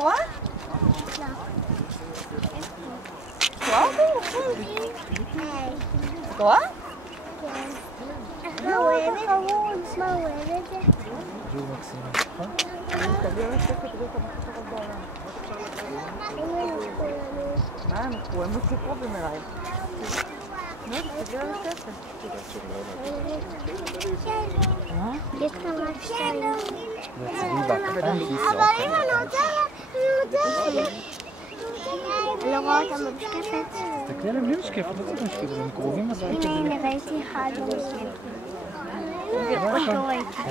Quoi? Quoi? Quoi? מה אוהבת? מה אוהבת? ג'ו מקסימה, נכון? תביא לשקט ואת המחתרות בעולם. מה הם יקרו? הם נוספו במראה. נו, תביא לשקט. יש כאן רק שתיים. זה צביבה, אבל אם אני רוצה אני לא רואה אותם במשקפת. תסתכלי עליהם בלי משקפת, לא צריך משקפת, הם קרובים מספיק. הנה ראיתי אחד במשקפת. אותו ראיתי.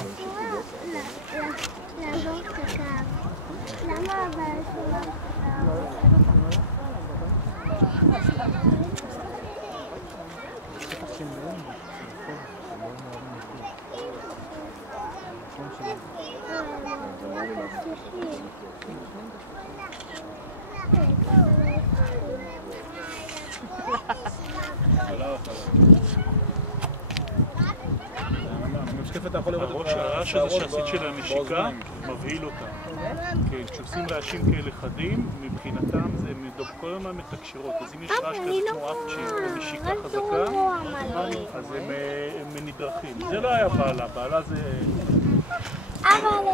לעבור את הקו. למה הבעיה שלה? הרעש הזה שעשית של הנשיקה מבהיל אותם. כן, כשעושים רעשים כאלה חדים, מבחינתם הם כל הזמן מתקשרות. אז אם יש רעש כזה כמו אפצ'י או נשיקה חזקה, אז הם נדרכים. זה לא היה בעלה, בעלה זה... אבל...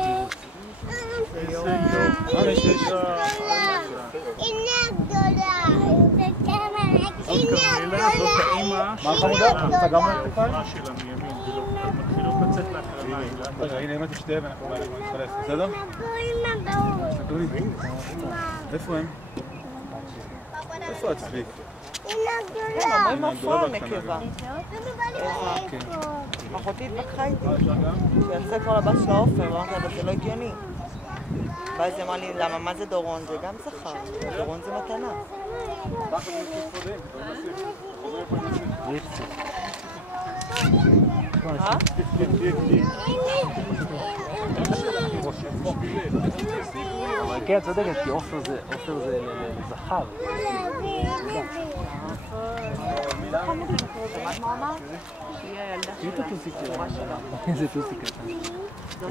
איזה יופי. הנה גדולה. זאת קרמלה, זאת האימא של האימא שלה מימין. מתחילות לצאת להקרנה. רגע, הנה אמא תשתה ואנחנו נתחלף, בסדר? איפה הם? איפה הצבי? הם אומרים עופרה נקבה. אחותי התווכחה איתי. שיצא כבר לבת של העופר, ואמרתי, אבל זה לא הגיוני. ואז היא אמרה לי, למה, מה זה דורון? זה גם זכר. דורון זה מתנה. אבל כן, צודקת, כי עופר זה זכר. תראי את הטוסיק שלה. איזה טוסיק קטן.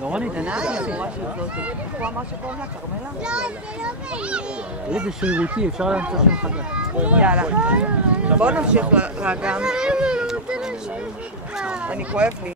לא רונית? הוא אמר שקוראים לה קרמלה? איזה שרירותי, אפשר למצוא שם חדש. יאללה. בואו נמשיך לאגם. אני כואב לי.